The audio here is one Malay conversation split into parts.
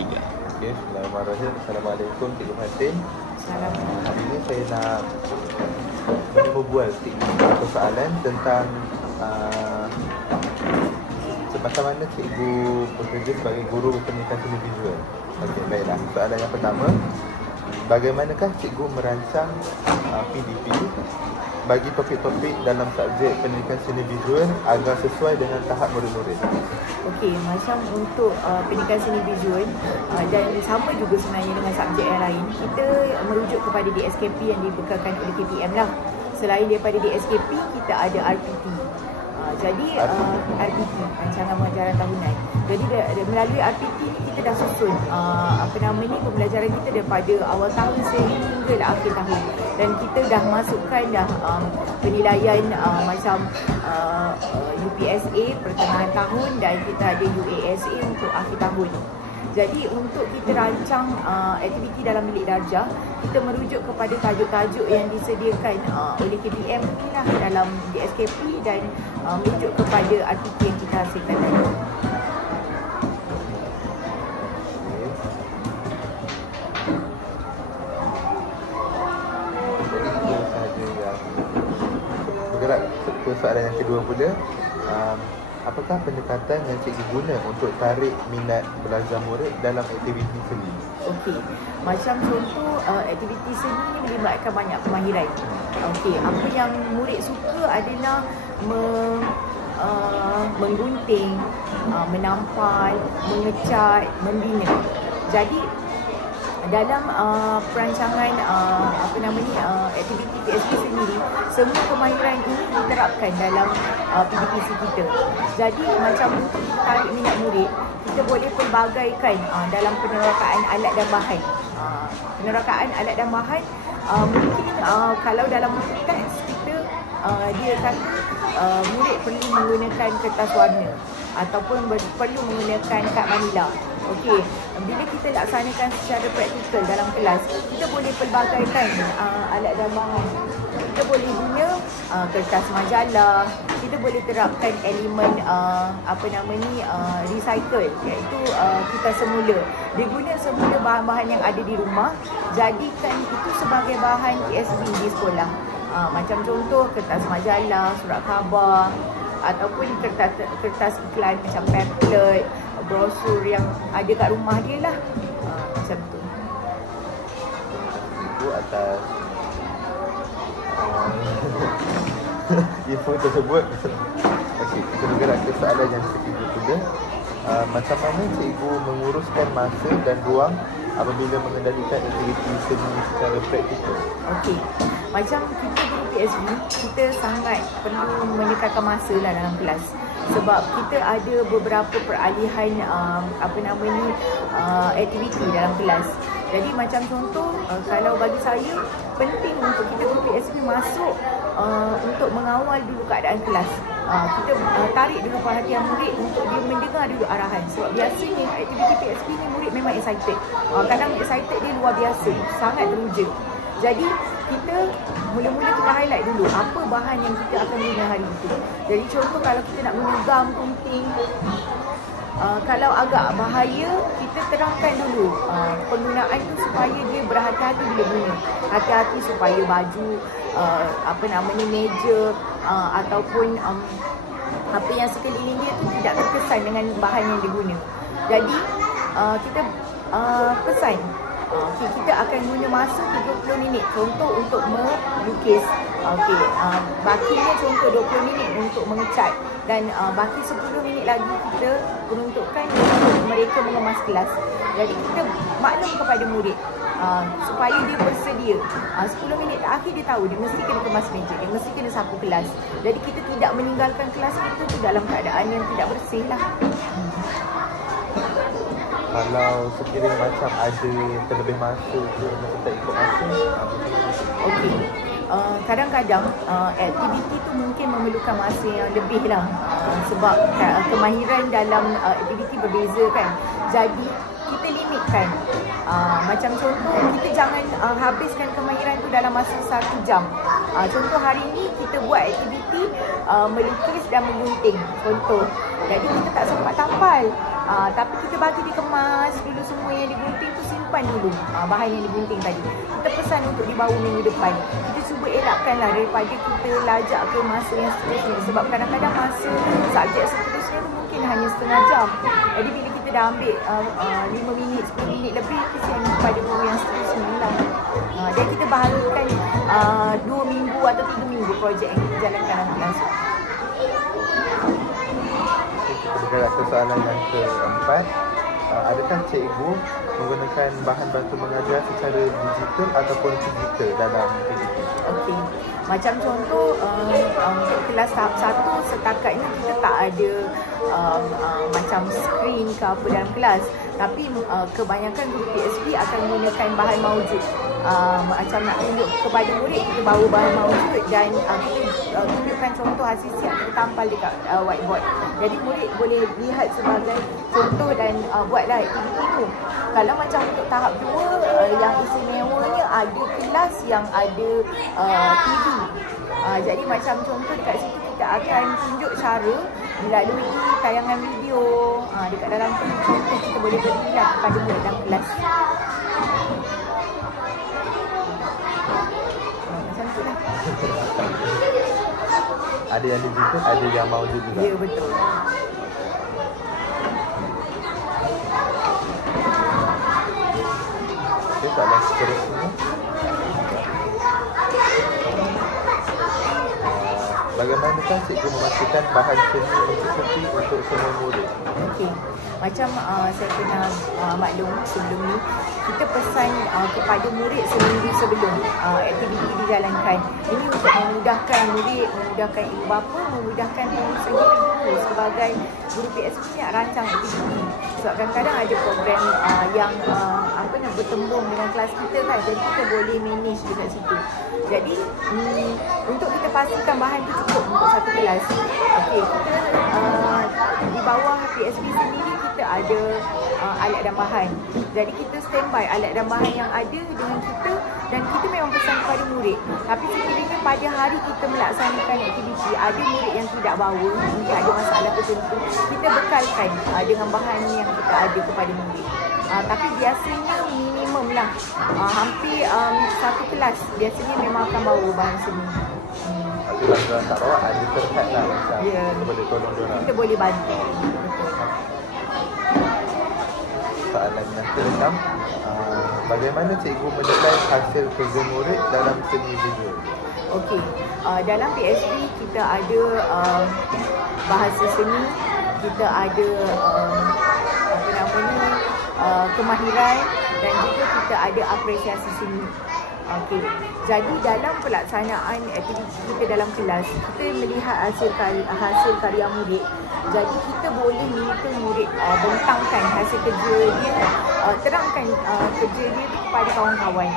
3. Okey, bismillahirrahmanirrahim. Assalamualaikum Cikgu Fatin. Assalamualaikum. Hari ini saya nak berbual sikit persoalan tentang macam mana cikgu bekerja sebagai guru pendidikan seni visual. Okey, baiklah. Soalan yang pertama, bagaimanakah cikgu merancang PDP bagi topik-topik dalam subjek pendidikan seni visual agar sesuai dengan tahap murid-murid? Okey, macam untuk pendidikan seni visual dan sama juga sebenarnya dengan subjek yang lain, kita merujuk kepada DSKP yang dibekalkan oleh KPM lah. Selain daripada DSKP, kita ada RPT. Jadi RPT, Rancangan Pengajaran Tahunan. Jadi melalui RPT ni kita dah susun pembelajaran kita daripada awal tahun sehingga akhir tahun. Dan kita dah masukkan penilaian macam UPSA pertengahan tahun dan kita ada UASA untuk akhir tahun. Jadi untuk kita rancang aktiviti dalam bilik darjah, kita merujuk kepada tajuk-tajuk yang disediakan oleh KPM inilah dalam DSKP dan merujuk kepada RPT yang kita hasilkan tadi. Bergerak ke soalan yang kedua pula, apakah pendekatan yang cikgu guna untuk tarik minat belajar murid dalam aktiviti seni? Okey, macam contoh aktiviti seni ni melibatkan banyak kemahiran. Okey, apa yang murid suka adalah menggunting, menampal, mengecat, membina. Jadi dalam perancangan aktiviti PSP sendiri, semua kemahiran ini diterapkan dalam PDPC kita. Jadi macam untuk tarik minat murid, kita boleh pelbagaikan dalam penerakaan alat dan bahan. Penerakaan alat dan bahan mungkin kalau dalam teks kita dia kata murid perlu menggunakan kertas warna ataupun perlu menggunakan kad manila. Okey, bila kita laksanakan secara praktikal dalam kelas, kita boleh pelbagaikan alat dan bahan. Kita boleh guna kertas majalah, kita boleh terapkan elemen recycle, iaitu kita semula. Dia guna semula bahan-bahan yang ada di rumah, jadikan itu sebagai bahan PSB di sekolah. Macam contoh kertas majalah, surat khabar ataupun kertas iklan macam pamphlet, brosur yang ada kat rumah dia lah. Macam tu. Ibu atas info tersebut. Okey, kita bergerak ke soalan yang ketiga pula. Macam mana cikgu menguruskan masa dan ruang apabila mengendalikan aktiviti seni secara praktikal? Okey, macam kita guru PSB, kita sangat perlu menekankan masa lah dalam kelas. Sebab kita ada beberapa peralihan aktiviti dalam kelas. Jadi macam contoh, kalau bagi saya penting untuk kita guru PSB masuk untuk mengawal dulu keadaan kelas. Kita tarik dulu perhatian murid untuk dia mendengar dulu arahan. Sebab biasanya aktiviti PSB ni murid memang excited. Kadang excited dia luar biasa, sangat teruja. Jadi kita mula-mula kita highlight dulu apa bahan yang kita akan guna hari itu. Jadi contoh kalau kita nak guna gam, gunting, kalau agak bahaya, kita terangkan dulu penggunaan tu supaya dia berhati-hati bila guna. Hati-hati supaya baju, meja ataupun apa yang sekeliling dia tu tidak terkesan dengan bahan yang diguna. Jadi kita pesan, kita akan guna masa 30 minit contoh untuk melukis. Bakinya contoh 20 minit untuk mengecat dan baki 10 minit lagi kita peruntukkan untuk mereka mengemas kelas. Jadi kita maklum kepada murid supaya dia bersedia. 10 minit akhir dia tahu dia mesti kena kemas meja, dia mesti kena sapu kelas. Jadi kita tidak meninggalkan kelas itu dalam keadaan yang tidak bersih lah. Kalau sekiranya macam ada terlebih masa ke macam tak ikut masa, okey. Kadang-kadang aktiviti tu mungkin memerlukan masa yang lebih lah, sebab kemahiran dalam aktiviti berbeza kan. Jadi kita limitkan. Macam contoh, kita jangan habiskan kemahiran tu dalam masa 1 jam. Contoh hari ni kita buat aktiviti melukis dan menggunting contoh. Jadi kita tak sempat tampal. Tapi kita bagi dia kemas dulu, semua yang digunting tu simpan dulu, bahan yang digunting tadi. Kita pesan untuk dibawa minggu depan. Kita cuba elakkanlah daripada kita lajak ke masa yang seterusnya. Sebab kadang-kadang masa subjek seterusnya tu mungkin hanya setengah jam. Jadi bila kita dah ambil 5 minit, 10 minit lebih, kesian pada guru yang seterusnya lah. Dan kita bahagakan 2 minggu atau 3 minggu projek yang kita jalankan dalam kelas. Bergerak ke soalan yang keempat, adakah cikgu menggunakan bahan bantu mengajar secara digital ataupun fizikal dalam PDP? Okey, macam contoh untuk kelas tahap 1 setakat ini kita tak ada macam skrin ke apa dalam kelas. Tapi kebanyakan guru PSP akan menggunakan bahan maujud. Macam nak tunjuk kepada murid, kita bawa bahan maujud dan kita tunjukkan contoh hasil siap, kita tampal dekat whiteboard. Jadi murid boleh lihat sebagai contoh dan buatlah aktiviti itu. Kalau macam untuk tahap 2, yang istimewanya ada kelas yang ada TV. Jadi macam contoh dekat situ kita akan tunjuk cara melalui tayangan video. Dekat dalam tu contoh kita boleh berilah kepada murid dalam kelas. Macam tu lah. Ada yang digital, ada yang maujud juga. Ya, betul. Okay, soalan seterusnya. Bagaimanakah cikgu memastikan bahan seni mencukupi untuk semua murid? Okey, macam saya pernah maklum sebelum ni, kita pesan kepada murid seminggu sebelum aktiviti dijalankan. Ini untuk memudahkan murid, memudahkan ibu bapa, memudahkan segi guru sebagai guru PSP nak rancang aktiviti. Sebab kadang-kadang ada program yang bertembung dengan kelas kita kan, jadi kita boleh manage dekat situ. Jadi untuk kita pastikan bahan itu cukup untuk satu kelas, okey, kita di bawah PSP sendiri kita ada alat dan bahan. Jadi kita standby alat dan bahan yang ada dengan kita dan kita memang pesan kepada murid. Tapi sekiranya pada hari kita melaksanakan aktiviti ada murid yang tidak bawa, mungkin ada masalah tertentu, kita bekalkan dengan bahan yang kita ada kepada murid. Tapi biasanya minimum lah, hampir satu kelas biasanya memang akan bawa bahan seni. Tapi kalau diorang tak bawa, ada terhad lah macam kita boleh tolong diorang. Kita boleh bantu. Soalan yang ke-6, bagaimana cikgu menilai hasil kerja murid dalam seni visual? Okey, dalam PSP kita ada bahasa seni, kita ada kemahiran dan juga kita ada apresiasi seni. Okey, jadi dalam pelaksanaan aktiviti kita dalam kelas, kita melihat hasil karya murid. Jadi kita boleh minta murid bentangkan hasil kerja dia, terangkan kerja dia tu kepada kawan-kawan.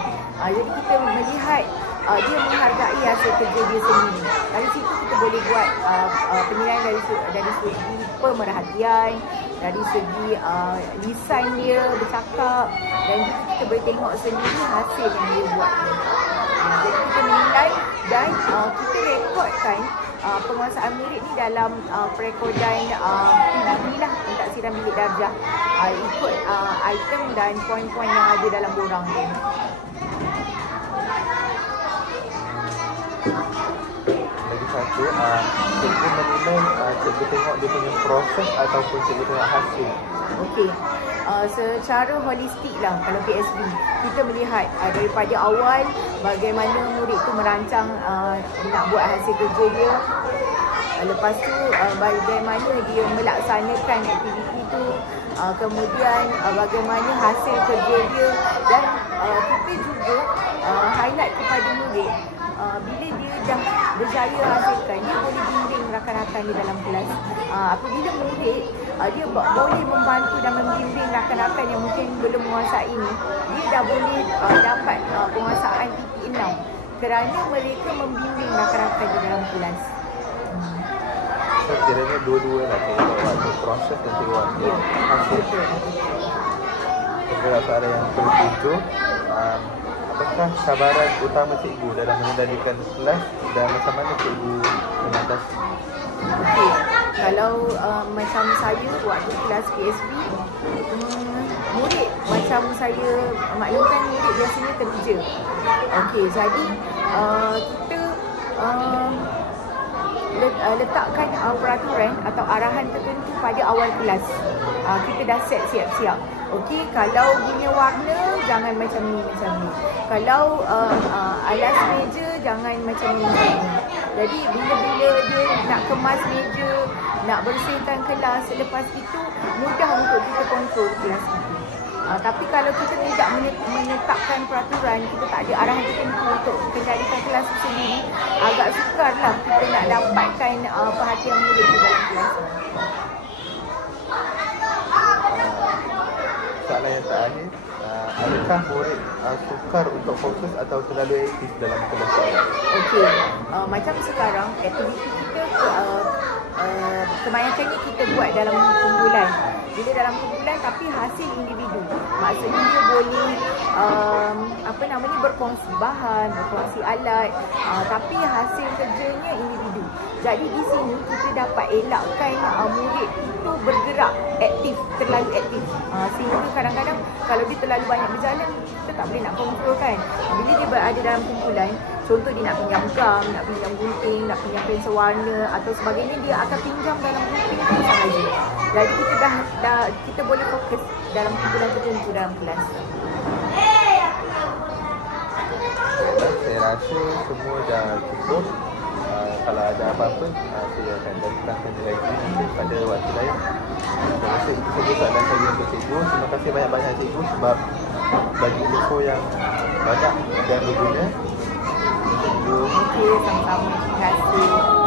Jadi kita melihat dia menghargai hasil kerja dia sendiri. Dari situ kita boleh buat penilaian dari segi pemerhatian, dari segi lisan dia bercakap, dan juga kita boleh tengok sendiri hasil yang dia buat. Jadi kita menilai dan kita rekodkan penguasaan murid ni dalam perekodan PBB lah, pentaksiran bilik darjah, ikut item dan poin-poin yang ada dalam borang ni. Lagi satu, cikgu menilai cikgu tengok dia punya proses ataupun cikgu tengok hasil? Okey, secara holistik lah kalau PSB, kita melihat daripada awal bagaimana murid tu merancang nak buat hasil kerja dia, lepas tu bagaimana dia melaksanakan aktiviti tu, kemudian bagaimana hasil kerja dia, dan kita juga highlight kepada murid bila dia dah berjaya hasilkan, dia boleh bimbing rakan-rakan di dalam kelas. Apabila murid dia boleh membantu dan membimbing rakan-rakan yang mungkin belum menguasai ini, dia dah boleh dapat penguasaan TP6 kerana mereka membimbing rakan-rakan di dalam kelas. So, kiranya dua-dua lah, cikgu buat waktu proses dan cikgu buat hasil. Kita soalan yang ke-7, apakah cabaran utama cikgu dalam mengendalikan kelas dan macam mana cikgu mengatasi? Okey, Kalau macam saya waktu kelas PSB, murid macam saya maklumkan, murid biasanya kerja. Okey, jadi kita letakkan peraturan atau arahan tertentu pada awal kelas. Kita dah set siap-siap. Okey, kalau punya warna jangan macam ni. Kalau alas meja jangan macam ni. Jadi bila dia nak kemas meja, nak bersihkan kelas, selepas itu mudah untuk kita kontrol kelas itu. Tapi kalau kita tidak menetapkan peraturan, kita tak ada arahan tertentu untuk kendalikan kelas itu sendiri, agak sukarlah kita nak dapatkan perhatian murid di dalam kelas. Soalan yang terakhir, adakah murid sukar untuk fokus atau terlalu aktif dalam kelas sekolah? Okey, macam sekarang aktiviti kita kebanyakannya kita buat dalam kumpulan. Bila dalam kumpulan tapi hasil individu. Maksudnya dia boleh berkongsi bahan, berkongsi alat, tapi hasil kerjanya individu. Jadi di sini kita dapat elakkan murid itu bergerak aktif, terlalu aktif. Sehingga kadang-kadang kalau dia terlalu banyak berjalan, kita tak boleh nak kontrol kan. Bila dia berada dalam kumpulan, contoh dia nak pinjam gam, nak pinjam gunting, nak pinjam pensel warna atau sebagainya, dia akan pinjam dalam gunting itu sahaja. Jadi kita boleh fokus dalam kumpulan tertentu dalam kelas. Saya rasa semua dah cukup. Kalau ada apa-apa, saya akan datangkan nilai ini pada waktu lain. Saya rasa itu saja soalan saya untuk cikgu. Terima kasih banyak-banyak cikgu sebab bagi info yang banyak dan berguna. Okey, sama-sama. Terima kasih.